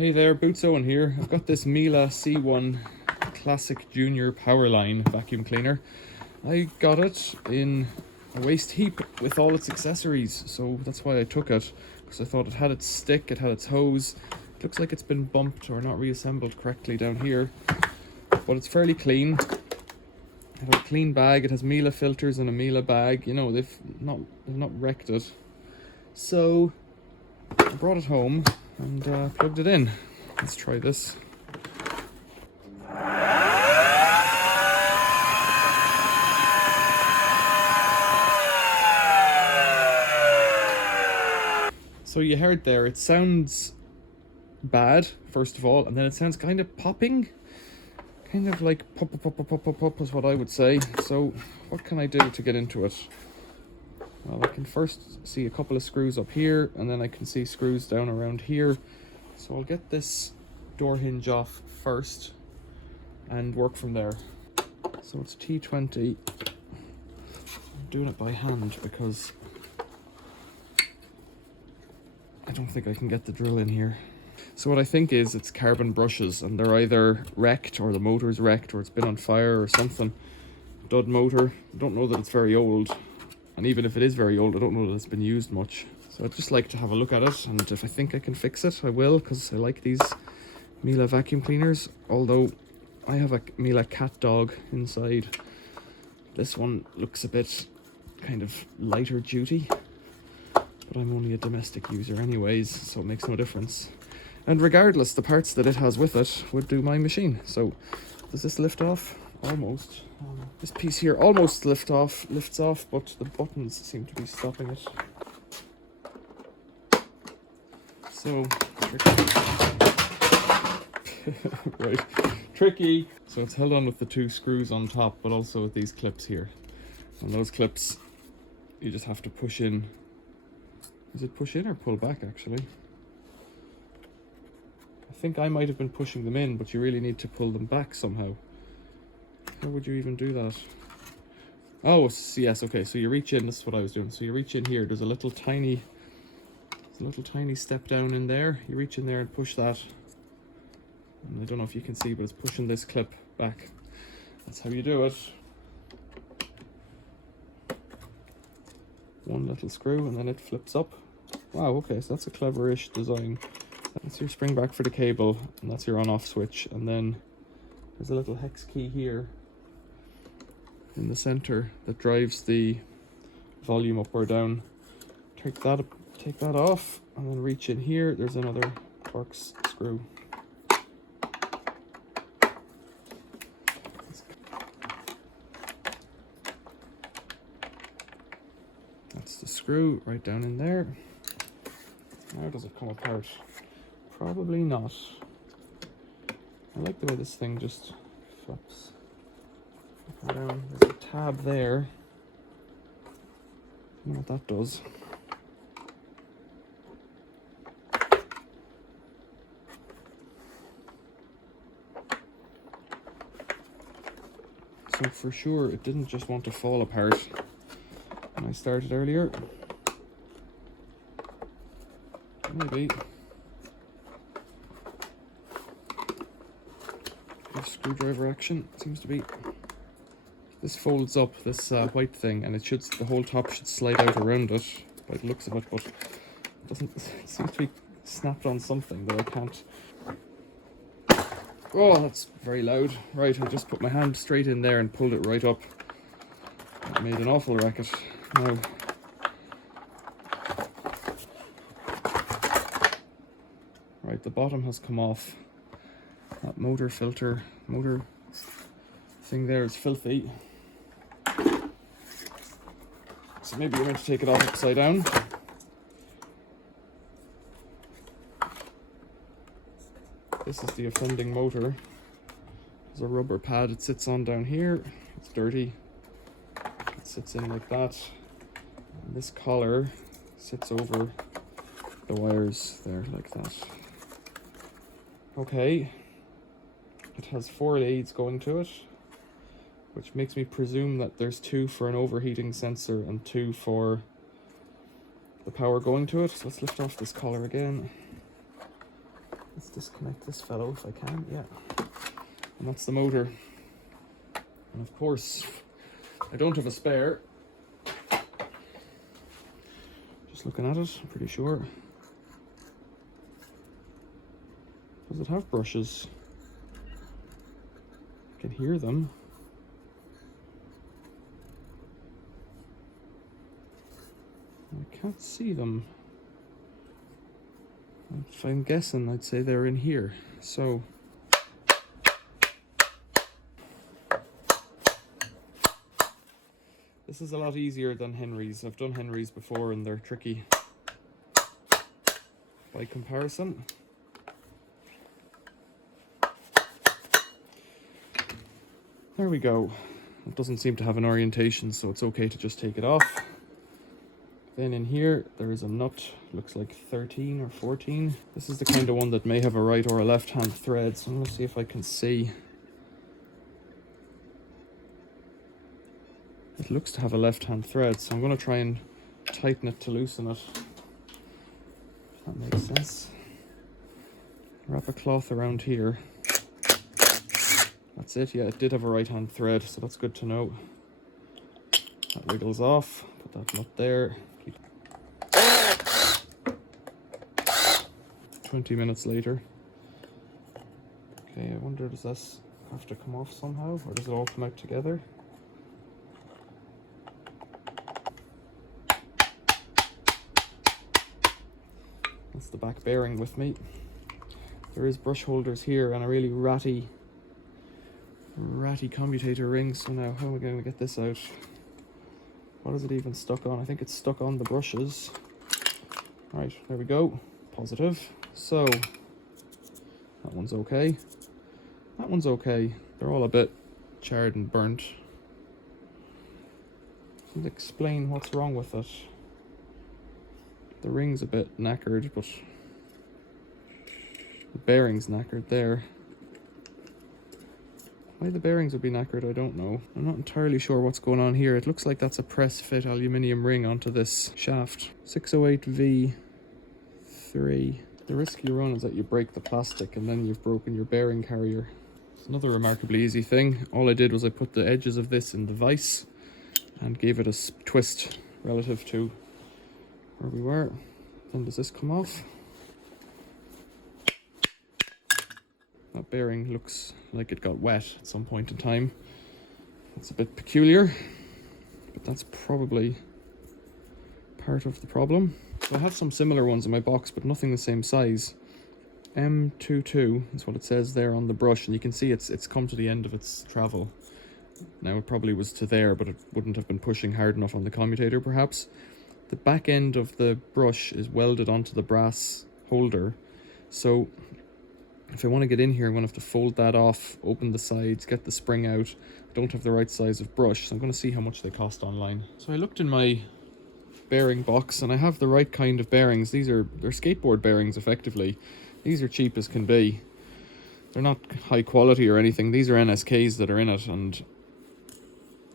Hey there, Boots Owen here. I've got this Miele C1 Classic Junior Powerline vacuum cleaner. I got it in a waste heap with all its accessories, so that's why I took it, because I thought it had its stick, it had its hose. It looks like it's been bumped or not reassembled correctly down here, but it's fairly clean. It has a clean bag, it has Miele filters in a Miele bag. You know, they've not wrecked it. So I brought it home and plugged it in. Let's try this. So you heard there, it sounds bad, first of all, and then it sounds kind of popping. Kind of like pop, pop, pop, pop, pop, pop is what I would say. So what can I do to get into it? Well, I can first see a couple of screws up here, and then I can see screws down around here. So I'll get this door hinge off first and work from there. So it's T20. I'm doing it by hand because I don't think I can get the drill in here. So what I think is it's carbon brushes, and they're either wrecked or the motor's wrecked or it's been on fire or something. Dud motor. I don't know that it's very old. And even if it is very old, I don't know that it's been used much. So I'd just like to have a look at it, and if I think I can fix it, I will, because I like these Miele vacuum cleaners. Although I have a Miele cat dog inside. This one looks a bit kind of lighter duty, but I'm only a domestic user anyways, so it makes no difference. And regardless, the parts that it has with it would do my machine. So does this lift off? Almost. This piece here almost lifts off, but the buttons seem to be stopping it. So, right, tricky. So it's held on with the two screws on top, but also with these clips here. And those clips, you just have to push in. Is it push in or pull back, actually? I think I might have been pushing them in, but you really need to pull them back somehow. How would you even do that? Oh, yes, okay, so you reach in, this is what I was doing. So you reach in here, there's a little tiny step down in there. You reach in there and push that. And I don't know if you can see, but it's pushing this clip back. That's how you do it. One little screw and then it flips up. Wow, okay, so that's a clever-ish design. That's your spring back for the cable, and that's your on-off switch. And then there's a little hex key here in the center that drives the volume up or down. Take that off, and then reach in here. There's another Torx screw. That's the screw right down in there. How does it come apart? Probably not. I like the way this thing just flips up and down. There's a tab there. I don't know what that does. So for sure, it didn't just want to fall apart when I started earlier. Maybe. Screwdriver action seems to be. This folds up, this white thing, and the whole top should slide out around it by the looks of it, but it doesn't. It seems to be snapped on something that I can't. Oh, that's very loud. Right, I just put my hand straight in there and pulled it right up. That made an awful racket. Now, right, the bottom has come off. That motor thing there is filthy. So maybe you're meant to take it off upside down. This is the offending motor. There's a rubber pad it sits on down here. It's dirty. It sits in like that. And this collar sits over the wires there like that. Okay. It has 4 leads going to it, which makes me presume that there's 2 for an overheating sensor and 2 for the power going to it. So let's lift off this collar again. This disconnect this fellow if I can, yeah. And that's the motor. And of course, I don't have a spare. Just looking at it, I'm pretty sure. Does it have brushes? I can hear them. I can't see them. If I'm guessing, I'd say they're in here. So this is a lot easier than Henry's. I've done Henry's before and they're tricky by comparison. There we go. It doesn't seem to have an orientation, so it's okay to just take it off. Then in here, there is a nut, looks like 13 or 14. This is the kind of one that may have a right or a left hand thread, so I'm going to see if I can see. It looks to have a left hand thread, so I'm going to try and tighten it to loosen it. If that makes sense. Wrap a cloth around here. That's it, yeah, it did have a right hand thread, so that's good to know. That wiggles off, put that nut there. 20 minutes later. Okay, I wonder, does this have to come off somehow, or does it all come out together? That's the back bearing with me. There is brush holders here and a really ratty commutator ring, so now how am I going to get this out? What is it even stuck on? I think it's stuck on the brushes. Right, there we go. Positive. So, that one's okay. That one's okay. They're all a bit charred and burnt. Doesn't explain what's wrong with it. The ring's a bit knackered, but the bearing's knackered there. Why the bearings would be knackered, I don't know. I'm not entirely sure what's going on here. It looks like that's a press fit aluminium ring onto this shaft. 608V3. The risk you run is that you break the plastic and then you've broken your bearing carrier. It's another remarkably easy thing. All I did was I put the edges of this in the vise and gave it a twist relative to where we were. Then does this come off? That bearing looks like it got wet at some point in time. That's a bit peculiar, but that's probably part of the problem. So I have some similar ones in my box, but nothing the same size. M22 is what it says there on the brush, and you can see it's come to the end of its travel. Now it probably was to there, but it wouldn't have been pushing hard enough on the commutator perhaps. The back end of the brush is welded onto the brass holder, so if I want to get in here, I'm going to have to fold that off, open the sides, get the spring out. I don't have the right size of brush, so I'm going to see how much they cost online. So I looked in my bearing box and I have the right kind of bearings. They're skateboard bearings effectively. These are cheap as can be. They're not high quality or anything. These are NSKs that are in it, and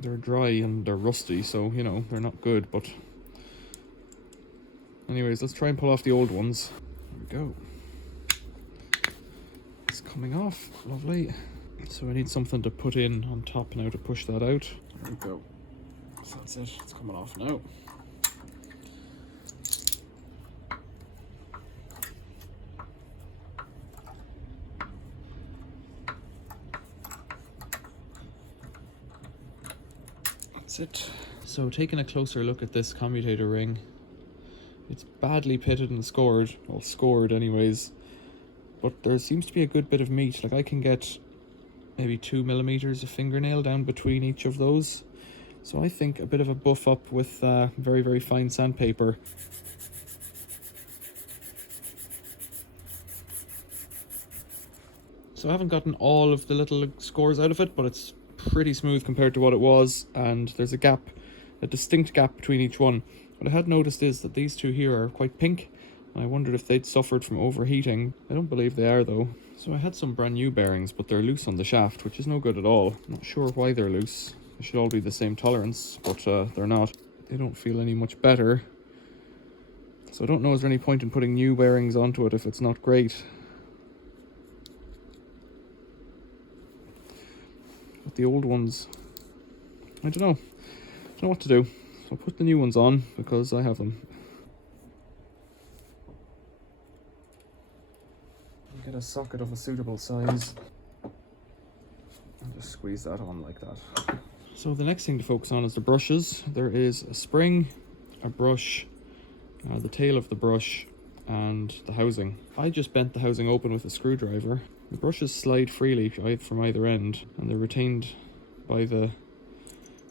they're dry and they're rusty, so you know, they're not good. But anyways, let's try and pull off the old ones. There we go. It's coming off, lovely. So I need something to put in on top now to push that out. There we go. So that's it, it's coming off now. That's it. So taking a closer look at this commutator ring, it's badly pitted and scored, well scored anyways, but there seems to be a good bit of meat. Like I can get maybe 2 millimeters of fingernail down between each of those. So I think a bit of a buff up with very, very fine sandpaper. So I haven't gotten all of the little scores out of it, but it's pretty smooth compared to what it was, and there's a gap, a distinct gap between each one. What I had noticed is that these two here are quite pink, and I wondered if they'd suffered from overheating. I don't believe they are though. So I had some brand new bearings, but they're loose on the shaft, which is no good at all. I'm not sure why they're loose. They should all be the same tolerance, but they're not. They don't feel any much better. So I don't know, is there any point in putting new bearings onto it if it's not great? But the old ones, I don't know. I don't know what to do. So I'll put the new ones on because I have them. Get a socket of a suitable size. And just squeeze that on like that. So the next thing to focus on is the brushes. There is a spring, a brush, the tail of the brush, and the housing. I just bent the housing open with a screwdriver. The brushes slide freely from either end, and they're retained by the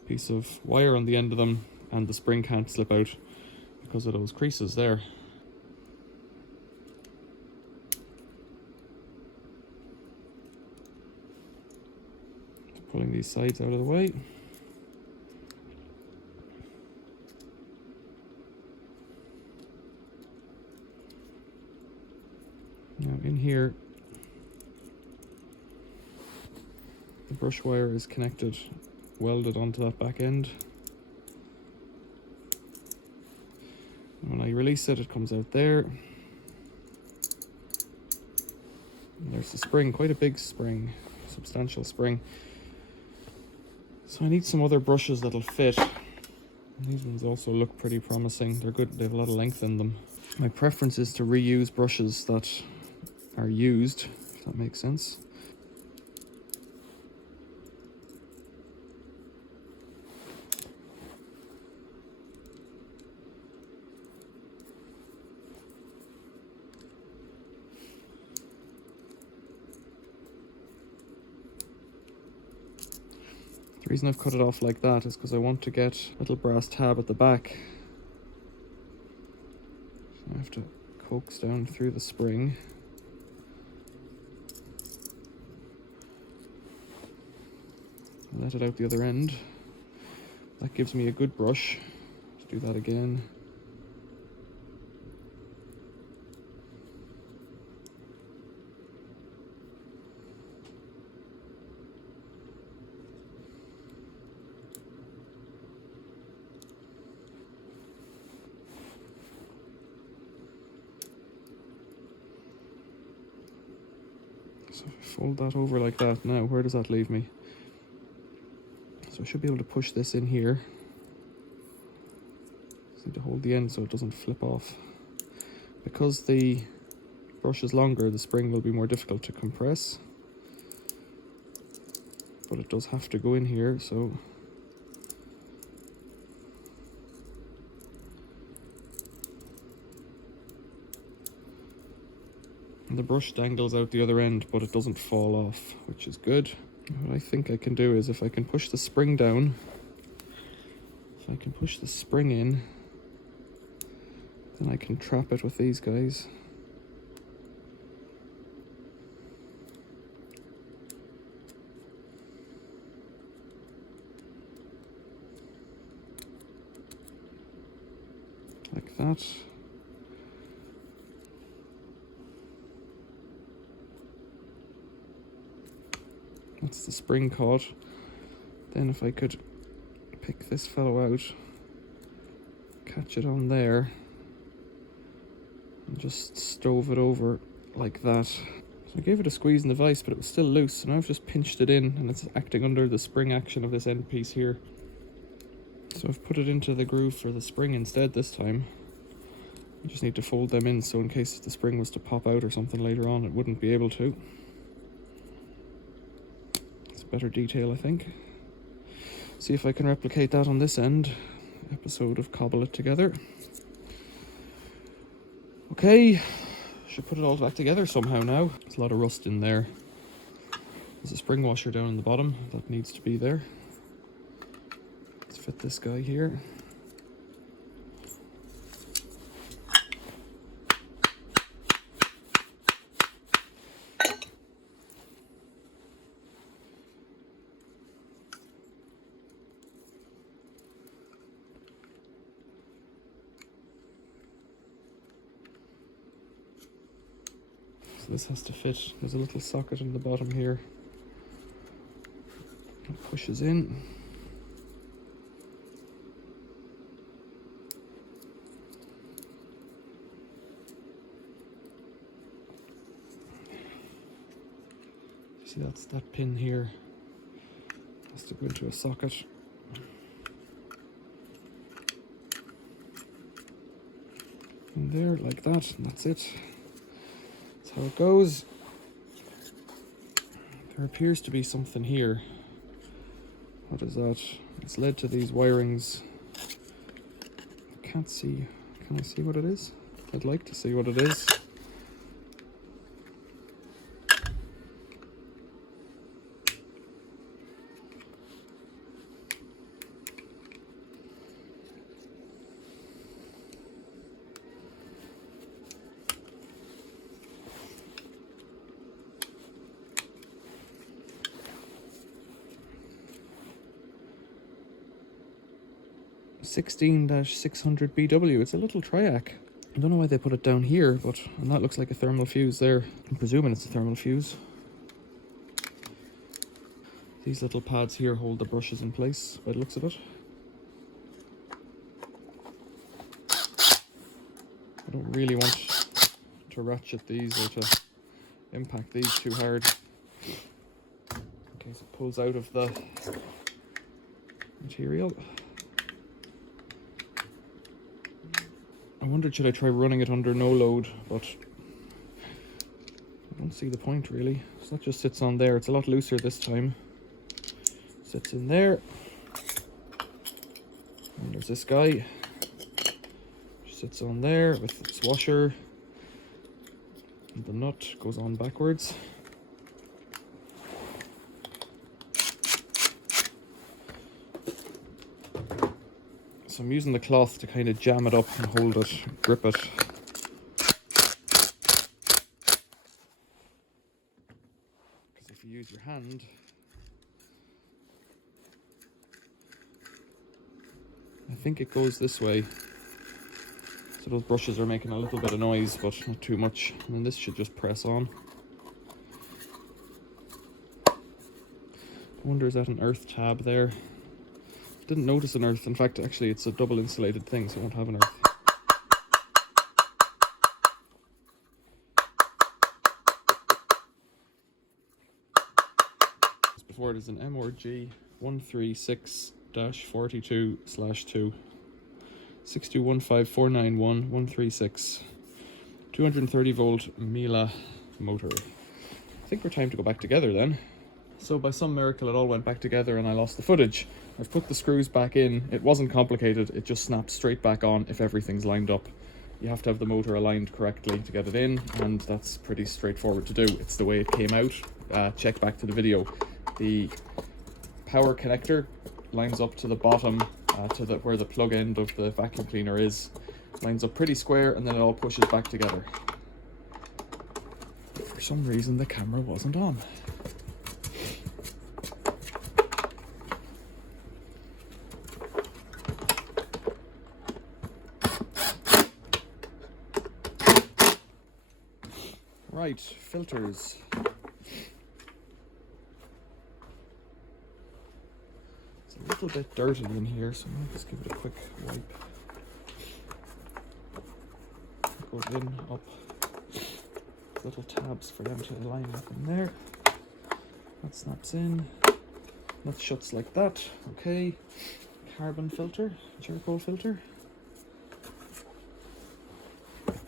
piece of wire on the end of them, and the spring can't slip out because of those creases there. Pulling these sides out of the way. Now in here, the brush wire is connected, welded onto that back end. And when I release it, it comes out there. And there's the spring, quite a big spring, substantial spring. So I need some other brushes that'll fit. These ones also look pretty promising. They're good, they have a lot of length in them. My preference is to reuse brushes that are used, if that makes sense. The reason I've cut it off like that is because I want to get a little brass tab at the back. So I have to coax down through the spring. Let it out the other end. That gives me a good brush. Let's do that again. So if I fold that over like that now, where does that leave me? So I should be able to push this in here. Just need to hold the end so it doesn't flip off. Because the brush is longer, the spring will be more difficult to compress. But it does have to go in here, so and the brush dangles out the other end, but it doesn't fall off, which is good. What I think I can do is if I can push the spring down, if I can push the spring in, then I can trap it with these guys. Like that. That's the spring caught. Then if I could pick this fellow out, catch it on there, and just stove it over like that. So I gave it a squeeze in the vise, but it was still loose, so now I've just pinched it in, and it's acting under the spring action of this end piece here. So I've put it into the groove for the spring instead this time. I just need to fold them in, so in case the spring was to pop out or something later on, it wouldn't be able to. Better detail, I think. See if I can replicate that on this end. Episode of Cobble It Together. Okay, should put it all back together somehow now. There's a lot of rust in there. There's a spring washer down in the bottom that needs to be there. Let's fit this guy here. This has to fit. There's a little socket in the bottom here. It pushes in. See, that's that pin here. Has to go into a socket. In there, like that, and that's it. That's how it goes. There appears to be something here. What is that? It's led to these wirings. I can't see. Can I see what it is? I'd like to see what it is. (16-600 BW). It's a little triac. I don't know why they put it down here, but and that looks like a thermal fuse there. I'm presuming it's a thermal fuse. These little pads here hold the brushes in place by the looks of it. I don't really want to ratchet these or to impact these too hard. Okay, so it pulls out of the material. I wondered, should I try running it under no load, but I don't see the point really. So that just sits on there. It's a lot looser this time. Sits in there. And there's this guy. Sits on there with its washer. And the nut goes on backwards. So I'm using the cloth to kind of jam it up and hold it, grip it. Because if you use your hand, I think it goes this way. So those brushes are making a little bit of noise, but not too much. And then this should just press on. I wonder, is that an earth tab there? Didn't notice an earth. In fact, actually, it's a double insulated thing, so it won't have an earth. Before, there's an MRG 136-42/2 6215491-136 230 volt Miele motor. I think we're time to go back together then. So by some miracle, it all went back together and I lost the footage. I've put the screws back in. It wasn't complicated. It just snaps straight back on if everything's lined up. You have to have the motor aligned correctly to get it in, and that's pretty straightforward to do. It's the way it came out. Check back to the video. The power connector lines up to the bottom, where the plug end of the vacuum cleaner is. Lines up pretty square, and then it all pushes back together. For some reason, the camera wasn't on. Right, filters. It's a little bit dirty in here, so I'll just give it a quick wipe. It goes in, up. Little tabs for them to line up in there. That snaps in. That shuts like that. Okay. Carbon filter, charcoal filter.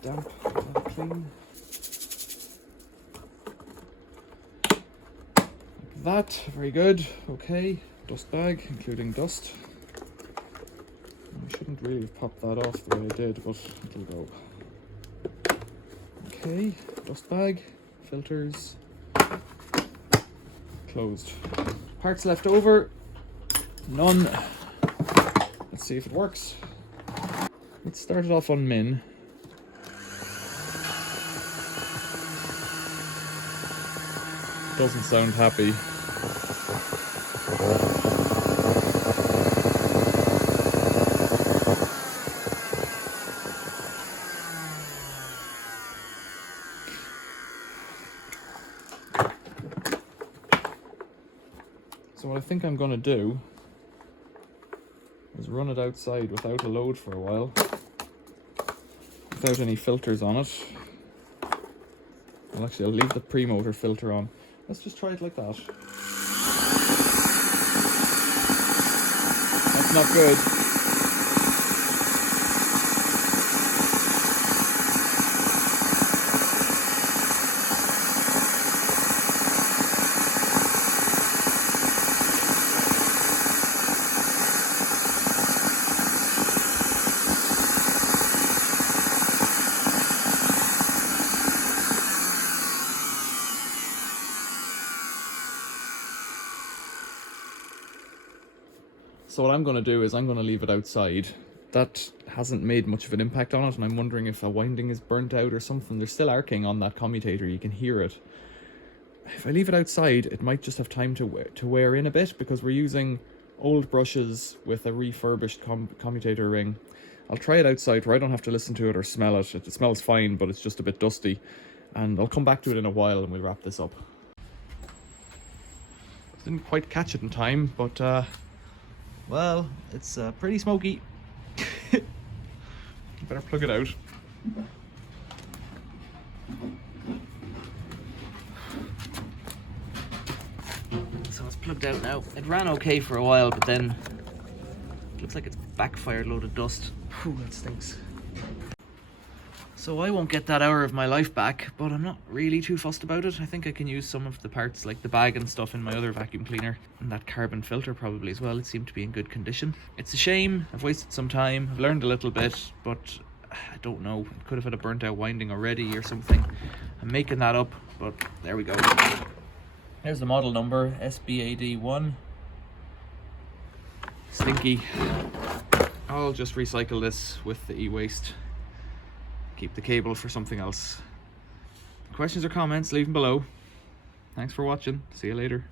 Damp, clean. That, very good. Okay, dust bag, including dust. I shouldn't really have popped that off the way I did, but it'll go. Okay, dust bag, filters, closed. Parts left over, none. Let's see if it works. Let's start it off on min. Doesn't sound happy. So what I think I'm going to do is run it outside without a load for a while, without any filters on it. Well, actually, I'll leave the pre-motor filter on. Let's just try it like that. That's not good. So what I'm going to do is I'm going to leave it outside. That hasn't made much of an impact on it, and I'm wondering if a winding is burnt out or something. There's still arcing on that commutator, you can hear it. If I leave it outside, it might just have time to wear in a bit, because we're using old brushes with a refurbished commutator ring. I'll try it outside where I don't have to listen to it or smell it. It smells fine, but it's just a bit dusty. And I'll come back to it in a while and we'll wrap this up. Didn't quite catch it in time, but well, it's pretty smoky. Better plug it out. So it's plugged out now. It ran okay for a while, but then it looks like it's backfired a load of dust. Whew, that stinks. So I won't get that hour of my life back, but I'm not really too fussed about it. I think I can use some of the parts, like the bag and stuff, in my other vacuum cleaner. And that carbon filter probably as well. It seemed to be in good condition. It's a shame. I've wasted some time. I've learned a little bit, but I don't know. It could have had a burnt out winding already or something. I'm making that up, but there we go. There's the model number, SBAD1. Stinky. I'll just recycle this with the e-waste. Keep the cable for something else. Questions or comments, leave them below. Thanks for watching. See you later.